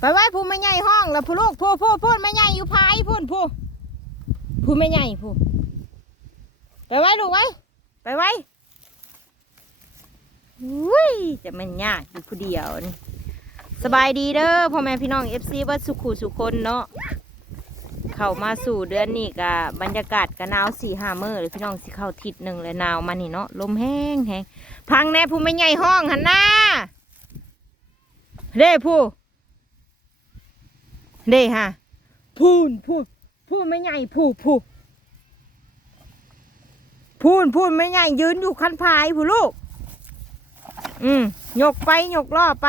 ไปไว้ผู้ไม่ใหญ่ห้องแล้วผู้ลูกผู้ผู้พูดไม่ใหญ่อยู่พายพูนผู้ผู้ไม่ใหญ่ผู้ไปไว้ลูกไว้ไปไว้อุ้ยจะมันยากอยู่ผู้เดียวนี่สบายดีเด้อพ่อแม่พี่น้องเอฟซีวัดสุขุสุคนเนาะเข้ามาสู่เดือนนี้กะบรรยากาศกะหนาวสี่ห้ามื้อเลยพี่น้องสิเข้าทิศหนึ่งเลยหนาวมานี่เนาะลมแห้งแห้งพังแน่ผู้ไม่ใหญ่ห้องหันหน้าเด้ผู้ เด้ฮะพูนพูนพูนไม่ใหญ่พูพูพูนพูนไม่ใหญ่ยืนอยู่คันพายผู้ลูก อืมยกไปยกล้อไป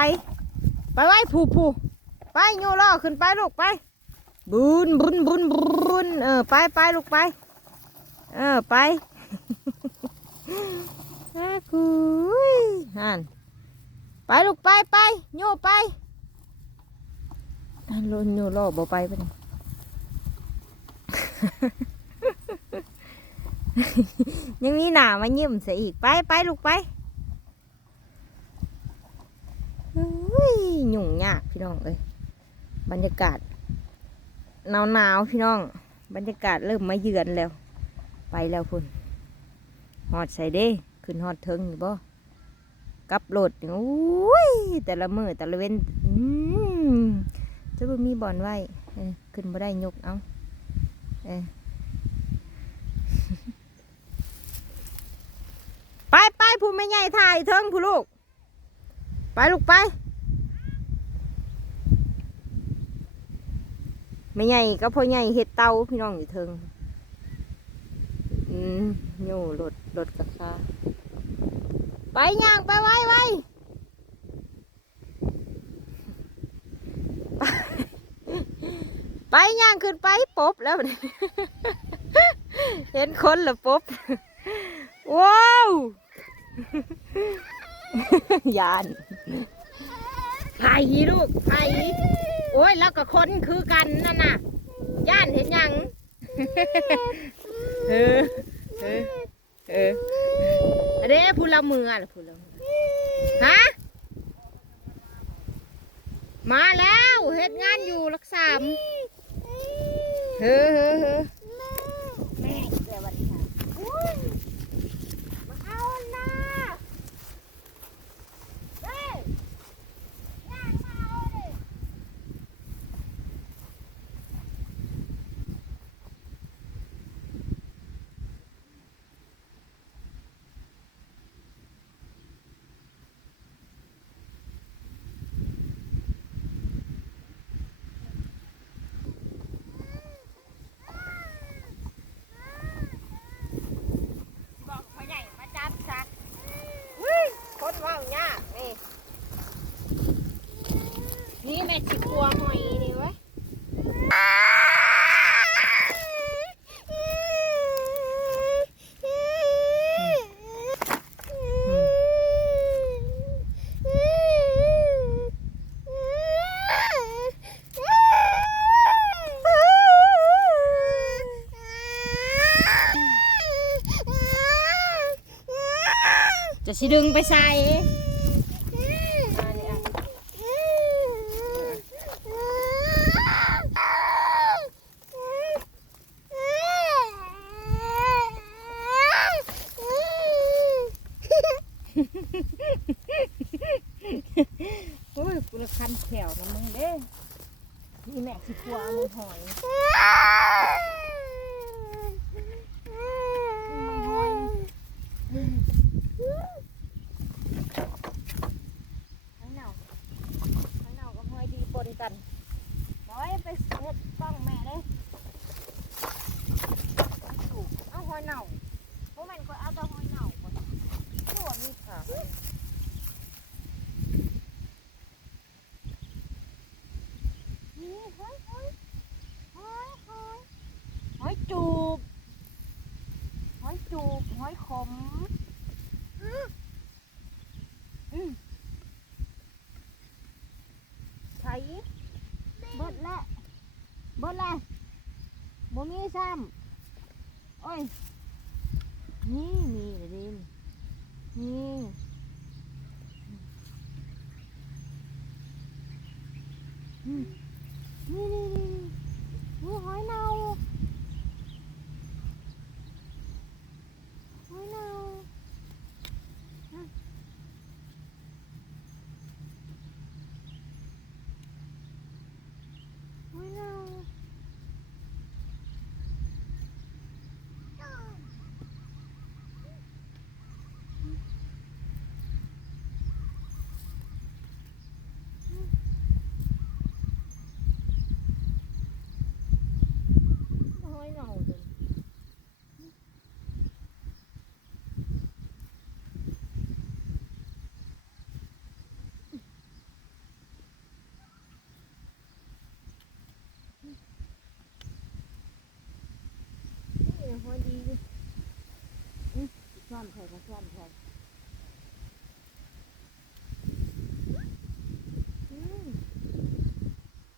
ไปไว้ผู้ผู้ไปโยล้อขึ้นไปลูกไป บุญบุญบุญบุญเออไปไปลูกไป เออไปอากุยฮันไปลูกไปไปโยไป อันโลนโยโลบ่ไปปะนี่ยังมีหนามายิ้มเสียอีกไปไปลูกไปอุ้ยยุ่งยากพี่น้องเอ้ยบรรยากาศหนาวหนาวพี่น้อง บรรยากาศเริ่มมาเยือนแล้ว ไปแล้วพุ่นฮอดใส่เด้ ขึ้นฮอดเทิงอยู่บ่กับโหลดนี่อุ้ยแต่ละมือแต่ละเว้นอืม จะบ่มีบอลไว้เออขึ้นบ่ได้ยกเอาเอไปไปผู้ไม่ใหญ่ถ่ายเทิงผู้ลูก ไปลูกไปไม่ใหญ่ก็พ่อใหญ่เห็ดเตาพี่น้องอยู่เทิงอืมโย่รถรถกระคาไปย่างไปไว้ไว้ ไปย่างขึ้นไปปบแล้ว เห็นคนและปบว้าวยานไผ่ลูกไผ่โอ้ยแล้วก็คนคือกันนั่นน่ะย่านเห็นยังเออเออเอออันนี้พูละมืออะพูละมือฮะมาแล้วเฮ็ดงานอยู่รักษาม เฮ้อเฮ้อเฮ้อแม่เดี๋ยววันนี้ค่ะมาเอานะเฮ้ยย่างมาเอาดิ บอกพ่อใหญ่มาจับซักวิ่งคนว่างยากนี่ นี่แม่จิกลัวหอยนี่เว้ยจะ สิดึงไปใส่โอ้ยกูละคันแถวนะมึงเด้นี่แม่สิกลัวมึงหอยมึงหอยหอยเน่าหอยเน่ากับหอยดีปนกันบอยไปเฮ็ดกล้องแม่เด้ถูกเอาหอยเน่าพวกมันก็เอาแต่หอยเน่าบ่ตัวมีขา นี่หอยหอยหอยหอยหอยจูบหอยจูบหอยข มอืมอืมไข่บดละบดละบ่มีซ้ำโอ้ย นี่มีเดี๋ยดินนี่นี่นี่หอยเนาหอยเนาอะหอยเนาหอยเนาเด้อนี่หอยดีอยู่อืมซ่ อนใส่ก็ซ่อนใส่อืม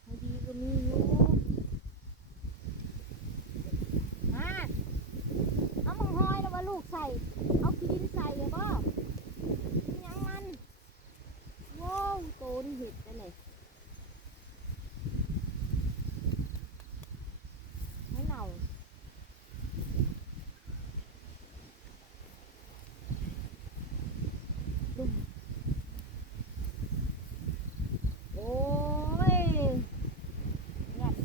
หอยดีก็มีอยู่ มาเอามังหอยแล้วว่าลูกใส่ เอาขี้ดินใส่เลยบ่ยังมันโว้วโตนี่เห็ดได้เลยไม่เน่าดุ้มโอ้ยงัด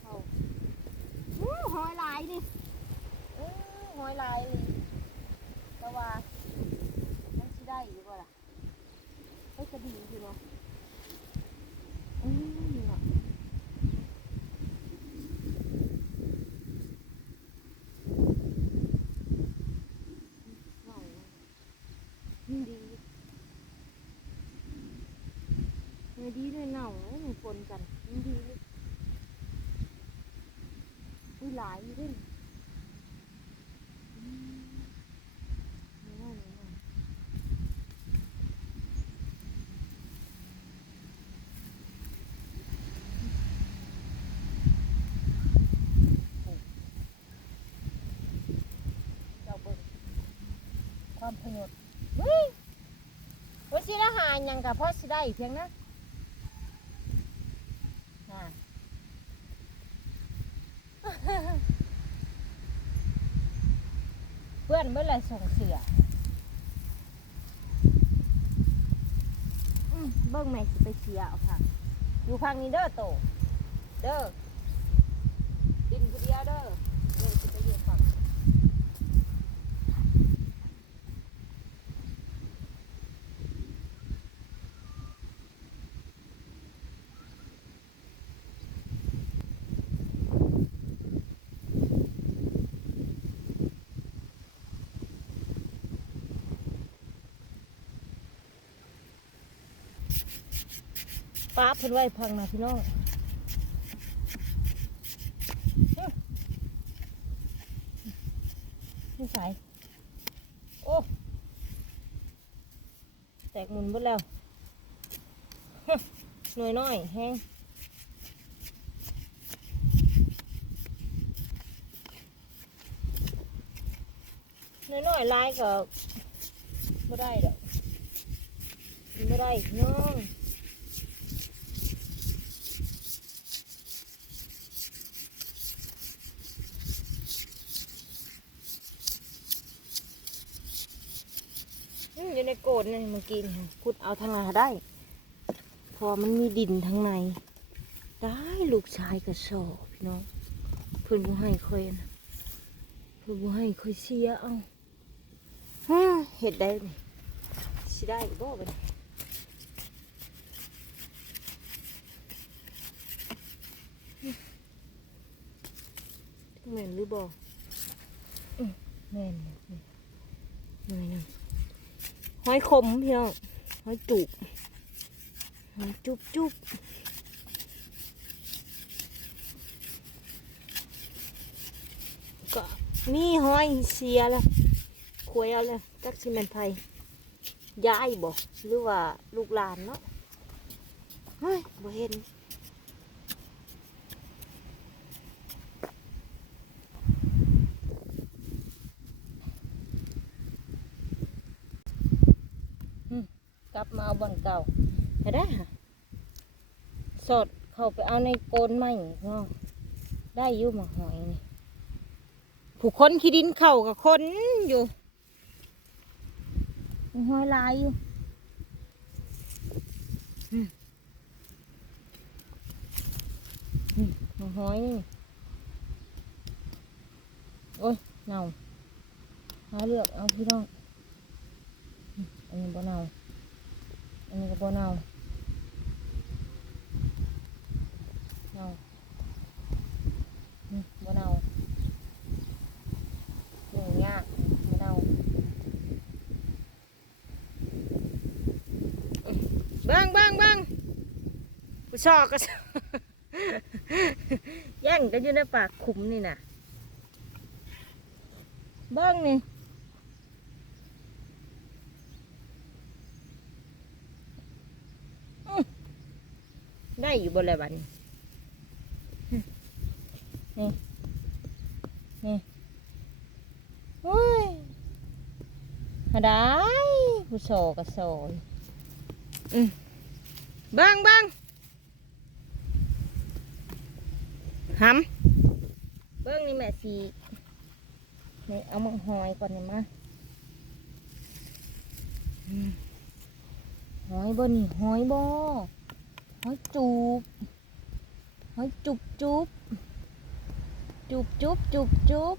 เข้า อู้หอยลายดิเออหอยลายเลยแต่ว่ามันสิได้อยู่บ่ล่ะเฮ้ยกระ ดีอยู่เนาะอืมเนาะหน่อดีเออดีด้วยเน่าเอ้ยมันปนกันมันดีเลยอุ้ยหลายด้วยอืมนี่นั่นนี่นั่นเจ้าเบิ่ง ความพยศเฮ้ยว่าสิละหาหยังกับพ่อสิได้เพียงนะน่ะ เพื่อนเมื่อไรส่งเสืออืมเบิ้งแม่สิไปเชียร์เอาพังอยู่พังนี้เด้อโต เด้อดินผู้เดียวเด้อเด้อสิไปเยี่ยมฟัง ป้าเพิ่นไว้พังนะพี่น้องนี่สายโอ้ แตกหมุนหมดแล้วหน่วยน้อยแห้งหน่วยน้อยลายก็ไม่ได้ดอกไม่ได้น้อง อยู่ในโกดนี่เมื่อกี้นี่ขุดเอาทางนาได้ พอมันมีดินทางใน ได้ลูกชายกระสอบพี่น้องเพื่อนบุให้ค่อยนะเพื่อนบุให้ค่อยเสียเอาฮ่าเห็ดได้นี่สิได้บ่บัดนี้แม่นหรือบ่อืมแม่นแม่นแม่นหน่อยหนึง หอยขมพี่น้องหอยจุบหอยจุบจุบก็มีห้อยเสียแล้วควยเอาเลยจักซีเมนไทยย้ายบ่หรือว่าลูกหลานเนาะเฮ้ยบ่เห็นอืมกลั บ่อนเก่าให้ได้ค่ะสดเข้าไปเอาในโกนไม้เนาะได้อยู่มาหอยนี่ผู้คนขี้ดินเข่ากับคนอยู่หอยลายอยู่มอืมหมาหอยนี่โอ้ยเน่าหาเลือกเอาพี่น้องอืมอันนี้บ่เน่า อันนี้ก็บ่เน่าเนาบ่เนาอยู่ยากบ่เนาบิ่งบิ่งบิ่งผู้ชอกก็แย่งกันอยู่ในปากขุมนี่น่ะบิ่งนี่อื้อ ได้อยู่บนอะไรบ้านนี่นี่โอ้ยหาได้ผู้โซก็โซยอืมบังบังหำเบิ้งนี่แม่สีนี่เอามังหอยก่อนนี่มาหอยบ่นี่หอยบ่ หอยจูบหอยจุบจุบจุบจุบจุบจุบ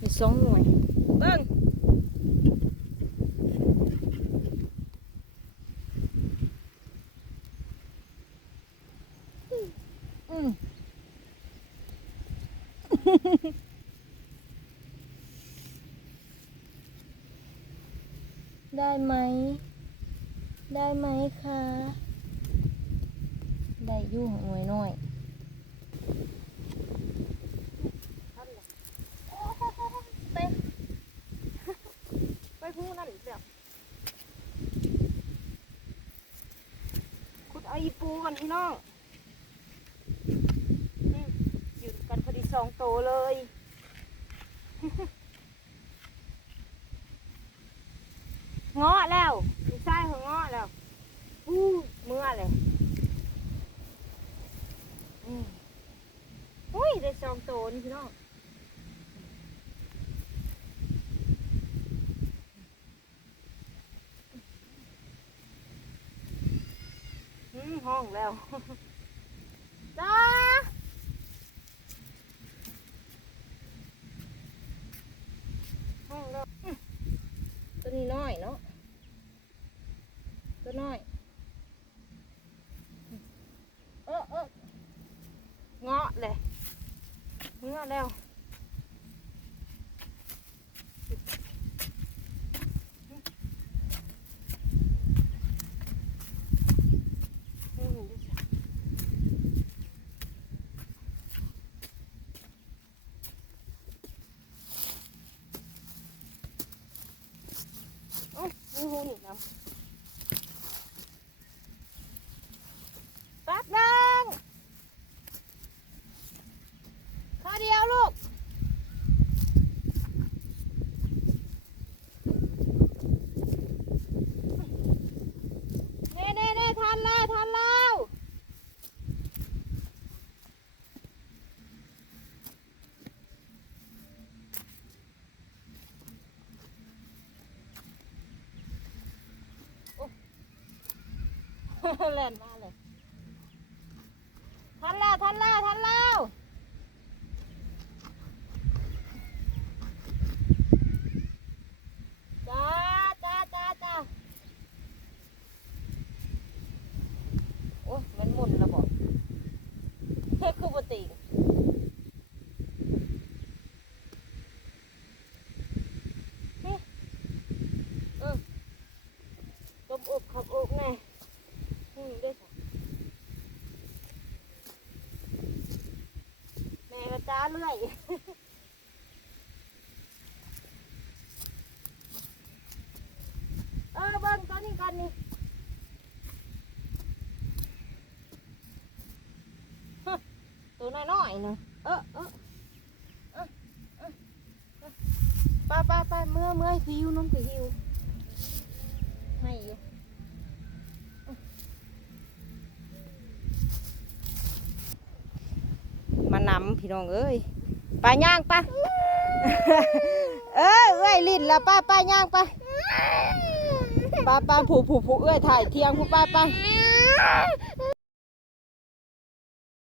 มีสองหน่วยเบิ้งอืม ได้ไหม ได้ไหมคะ ได้ยู่หน่วยน้อยไปไปพูนั่นอีกแล้วขุดเอาอีปูกันพี่น้องอืมอยู่กันพอดีสองโตเลย เงาะแล้วมีไส้ของเงาะแล้วอู้เมื่อเลย อืมอุ้ยได้สองโต นพี่น้องอืมห้องแล้วจ้าห้องแล้วตัวนี้น้อยเนาะตัวน้อย เออเออ เงาะเลยเงาะแล้วอืมเดี๋ยวสิเอ้ยมี หูหนีน้ำแป๊บนึง ข้อเดียวลูก เน่เน่เน่ทันแล้วทันแล้วโอ้ เล่นมาเลยทันแล้วทันแล้วทันแล้วจ้าจ้าจ้าจ้าโอ้ยมันหมุนระบบเฮ้คือปกตินี่เออตบอกขับอกไง อืมด้วยค่ะแม่ก็จ้าเรื่อยเออเบิ้งตัวนี้กันนี่ตัวน้อยๆหนึงเออเออเออเออเออไปไปไปเมื่อเมื่อหิวน้องก็หิวให้อยู่ น้ำพี่น้องเอ้ยปลาย่างปะเอ้ยเอ้ยลิ้นละป้าป้าย่างปะป้าป้าผูผูผูเอ้ยถ่ายเที่ยงผู้ป้าป้า